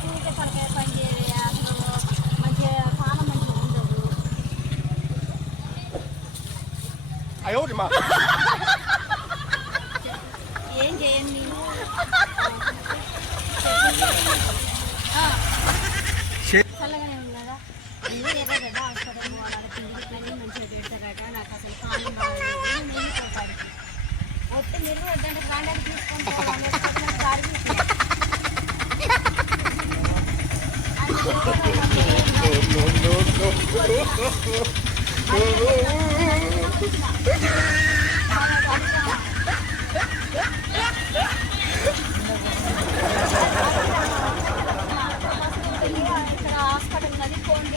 కూకే తలకాయ పని చేయదు అసలు మంచిగా చాలా మంచిగా ఉండదు. ఏం చేయండి నేను చల్లగానే ఉంది కదా. నేను ఎర్రగడ్డ హాస్పిటల్ పోవాలి, పిండి మంచిగా పెడతారట. నాకు అసలు కాలం పోతాడు వస్తే మీరు వద్దంటే గ్రాండర్ తీసుకొని పోవాలి. దారి ఇక్కడ హాస్పిటల్ ఉన్నది పోండి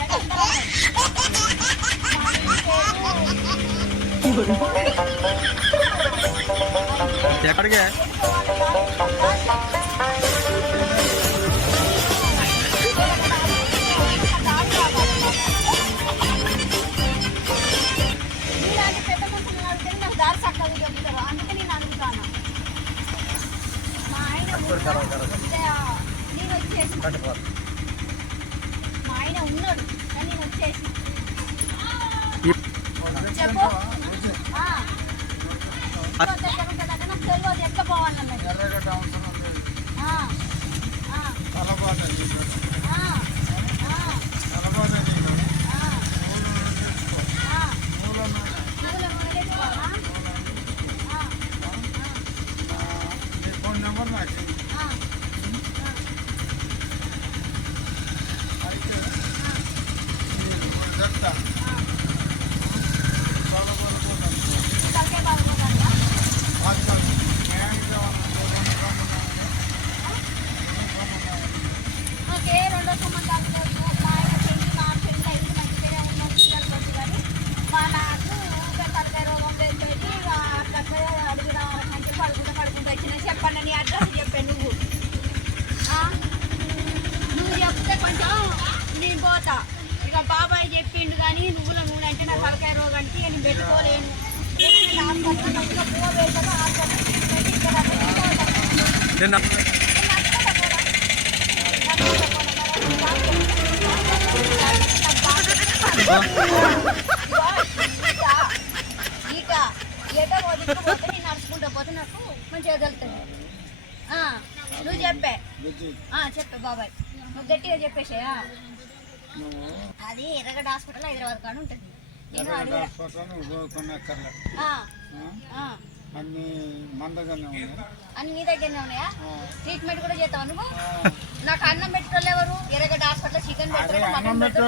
అంటే ఎక్కడికే మీలాంటి పెద్ద మనుషులు అడిగితే నాకు దారి చక్కగా చెప్తారు. అందుకే నేను అడుగుతాను. మా ఆయన నేను వచ్చేసి మా ఆయన ఉన్నాడు కానీ నేను వచ్చేసి చెప్పు నాకు తెలియదు ఎట్లా పోవాలన్నది. నాకే రెండో సంబంధాలు లేవు. మా ఆయన పెళ్లి మా పెళ్ళి అయింది మంచిగానే ఉన్నాం, పిల్లలు వచ్చి కానీ మా నాకు తలకాయ రోగం పెట్టి అట్లా అడిగిన మంచి పడుకుంటూ వచ్చిన చెప్పండి. నీ అడ్రస్ చెప్పాను నువ్వు చెప్తే కొంచెం నేను పోతా. ఇక బాబాయ్ చెప్పిండు కానీ నువ్వుల నూనె అంటే నా తలకాయ రోగానికి నేను పెట్టుకోలేను. ఈట ఏటో పోతే నేను నడుచుకుంటా పోతే నాకు మంచిగా వెళ్తుంది. నువ్వు చెప్పే బాబాయ్, నువ్వు గట్టిగా చెప్పేసే. అది ఎర్రగడ్డ హాస్పిటల్ హైదరాబాద్ కాడ ఉంటుంది. నేను అన్ని నీ దగ్గరనే ఉన్నాయా? ట్రీట్మెంట్ కూడా చేస్తావు నువ్వు? నాకు అన్నం పెట్టడం ఎవరు? ఎర్రగడ్డ హాస్పిటల్ చికెన్ పెడతారు, మటన్ పెడతారు.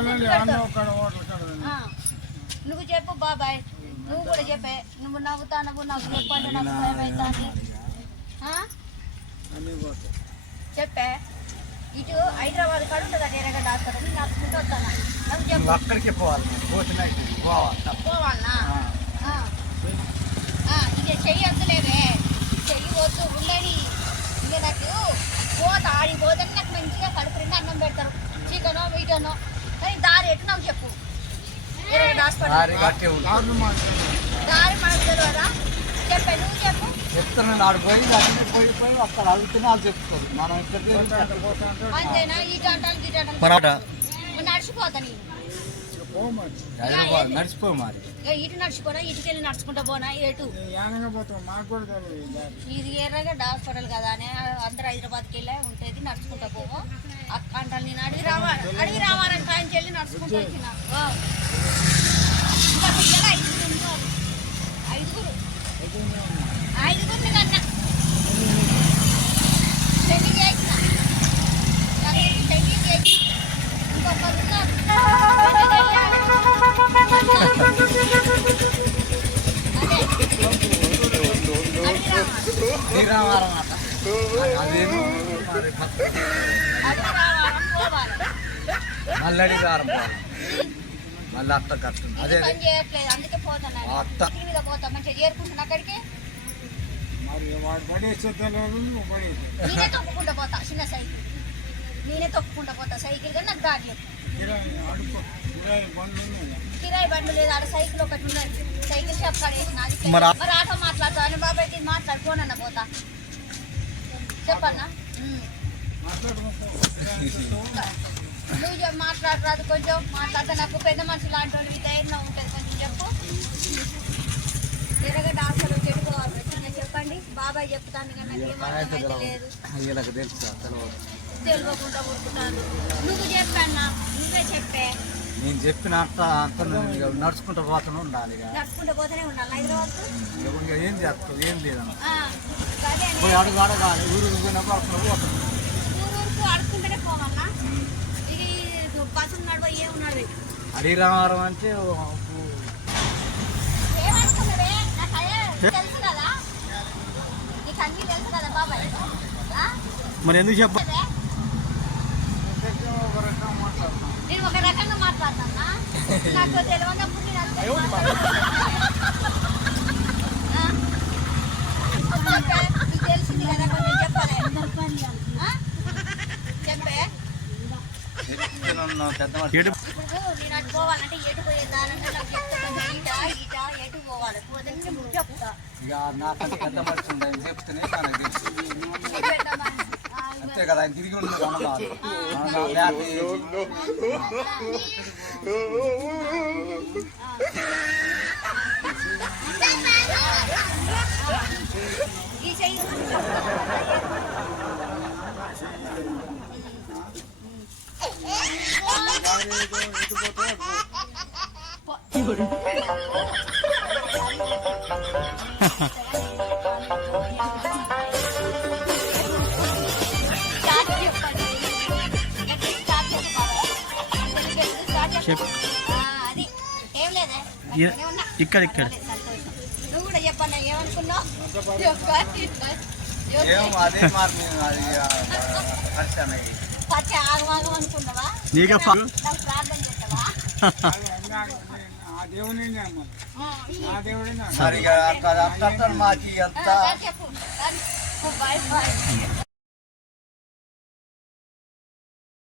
నువ్వు చెప్పు బాబాయ్, నువ్వు కూడా చెప్పే. నువ్వు నవ్వుతావు, నాకు చెప్పండి, నాకు భయం అవుతుంది. చెప్పే. ఇటు హైదరాబాద్ కాడ ఉంటుంది అది ఎర్రగడ్డ హాస్పిటల్. నేను నడుచుకుంటూ వస్తాను. నువ్వు చెప్పు. అక్కడికి పోవాలనా? ఇక చెయ్యి వద్దులేవే, చెయ్యి వద్దు ఉండని. ఇక నాకు పోతా ఆడిపోతే నాకు మంచిగా కడుపు నిండా అన్నం పెడతారు, చికెనో మీటనో. కానీ దారి ఎట్టు నాకు చెప్పు. హాస్పిటల్ దారి మనకు తెలియదా? చెప్పే, నువ్వు చెప్పు. చెప్తున్నాను ఆడిపోయి పోయి అక్కడ అడుగుతున్నా వాళ్ళు చెప్తారు. మనం అంతేనా? ఈ గంటలు నడిచిపోతా నేను. నడిచిపో మరి. ఇటు నడుచుకోనా, ఇటుకెళ్ళి నడుచుకుంటా పోనా? ఎటు ఇది ఎర్రగడ్డ హాస్పిటల్ కదా అని అందరు హైదరాబాద్కి వెళ్ళి ఉంటుంది, నడుచుకుంటా పోవు అంటాను. నేను అడిగి రావాలని కాయించి వెళ్ళి నడుచుకుంటూ వచ్చిన. ఐదుగురిని కన్నా పెళ్లి చేసిన శ్రీరామారం అట అదేమో మళ్ళీ వారం మళ్ళీ అత్త కష్టం అదే పని చేయట్లేదు. అందుకే పోతాను అత్త మీద పోతా మంచిగా చేరుకుంటున్నా అక్కడికి. నేనే తొక్కుకుంటా పోతా, చిన్న సైకిల్ నేనే తొక్కుకుంటా పోతా. సైకిల్ కానీ నాకు దారి లేదు. కిరాయి బండ్లు లేదు ఆడ. సైకిల్ ఒకటి ఉన్నది, సైకిల్ షాప్ కాడ వేసిన. మరి ఆటో మాట్లాడతా అని బాబాయ్ మాట్లాడుకోనన్నా పోతా. చెప్పన్నా మాట్లాడరాదు కొంచెం మాట్లాడితే నాకు పెద్ద మనుషులు లాంటి వాళ్ళు ధైర్యం ఉంటుంది కొంచెం చెప్పు ఎరగ డాక్టర్ చెడుకోవాలి చెప్పండి బాబాయ్ చెప్తాను కానీ నాకు ఏమాత్రం లేదు వీళ్ళకి తెలుసు తెలియకుండా ఊరుకుంటాను నువ్వు చెప్పాను నువ్వే చెప్పే నేను చెప్పిన అంత నడుచుకుంటూ పోతూనే ఉండాలి ఇక. నడుచుకుంటూ పోతూనే ఉండాలి హైదరాబాద్ ఇక ఏం చేస్తావు ఏం లేదన్న పోయి అడుగు అడగాలి ఊరు పోయినప్పుడు అక్కడ పోతాం ఊరుకు అడుక్కుంటేనే పోవాలన్నా ఇది బస్సులు నడవ ఏమున్నది అడిగి రామారం అంటే ఏమనుకున్నావే నాకు అదే తెలుసు కదా నీకు అన్నీ తెలుసు కదా బాబాయ్ మరి ఎందుకు చెప్ప నేను ఒక రకంగా మాట్లాడతానా నాకు తెలియనప్పుడు నేను నీకు తెలిసింది కదా కొంచెం చెప్పాలి చెప్పే ఇప్పుడు నేను అటు పోవాలంటే ఎటు పోయేదానంటే నాకు చెప్తే కొంచెం ఈట ఎటు పోవాలి పోతే నువ్వు చెప్తా ఇక నాకంటే పెద్ద మనిషి ఉందని చెప్తేనే నాకు తెలుసు అంతే కదా ఆయన తిరిగి ఉండదు అన్నమాట ఈ చెయ్యి అది ఏం లేదే ఇక్కడ ఇక్కడ నువ్వు కూడా చెప్పాను ఏమనుకున్నావు అదే మార్పు అది పచ్చి ఆగమాగం అనుకున్నావా నీకే నాకు ప్రార్థన చేస్తావా ఆ దేవుని ఆ దేవుడి సరిగా అట్లా మాకి అంతా చెప్పు బాయ్ బాయ్